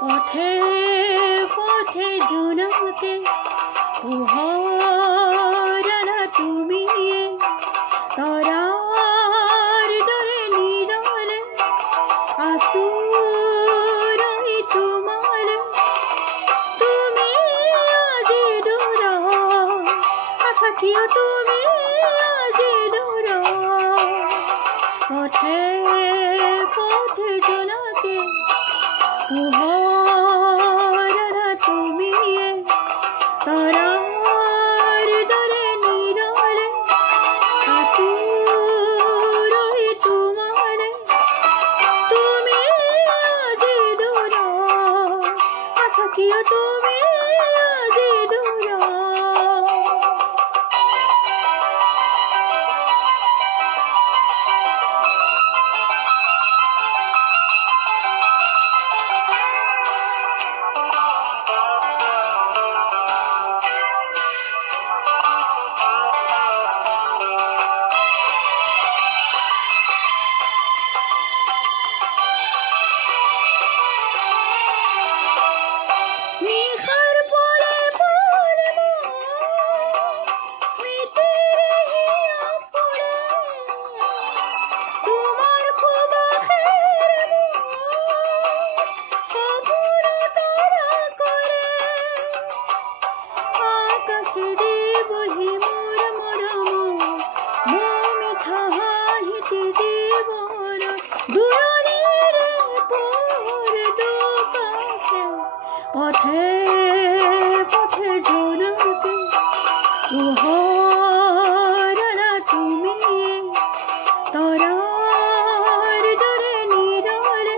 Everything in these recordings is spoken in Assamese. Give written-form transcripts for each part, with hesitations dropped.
পথে পথে জোনাকে পোহৰালা তুমি তৰাৰ দৰে নীৰলে আঁচুৰাই তোমালে তুমি আজি দূৰত আছা কিয় তুমি আজি দূৰত পথে পথে জোনাকে পোহৰালা তুমি তৰাৰ দৰে নীৰলে আঁচুৰাই তোমালে তুমি আজি দূৰত আছা কিয় তুমি আজি দূৰত নিশাৰ পৰে পৰে স্মৃতিৰ হিয়া পৰে তোমাৰ সুবাসেৰে সপোন তৰা কৰে আকাশেৰে বহি মোৰ মৰম মোৰ মিঠা হাঁহিতে জীৱন দূৰণিৰে পোহৰ দুপাশে পথে পথে জোনাকে পোহৰালা তুমি তৰাৰ দৰে নীৰলে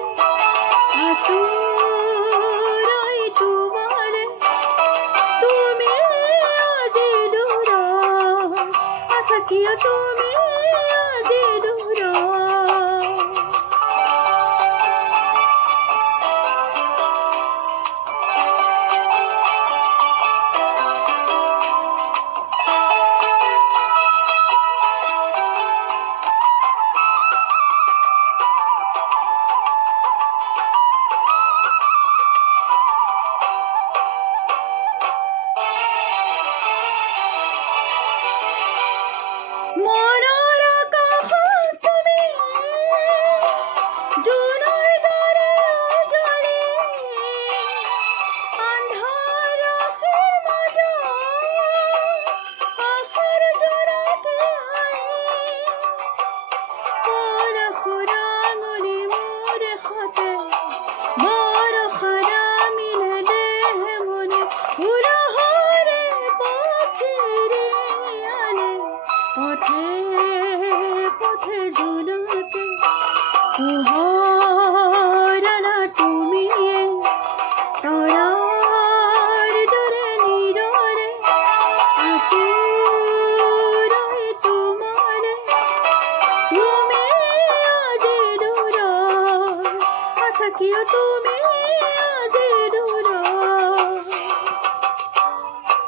আঁচুৰাই তোমালে তুমি আজি দূৰত আছা কিয় তুমি আজি দূৰত মনৰ আকাশত তুমি জোনৰ দৰে উজাৰি আন্ধাৰ ৰাতিৰ মাজত আশাৰ জোনাকে হাঁহি পৰশুৰ আঙুলি মোৰ সতে বৰষা নামিলে দেহে মনে উলহৰে পক্ষীৰে আনে পথে পথে জোনাকে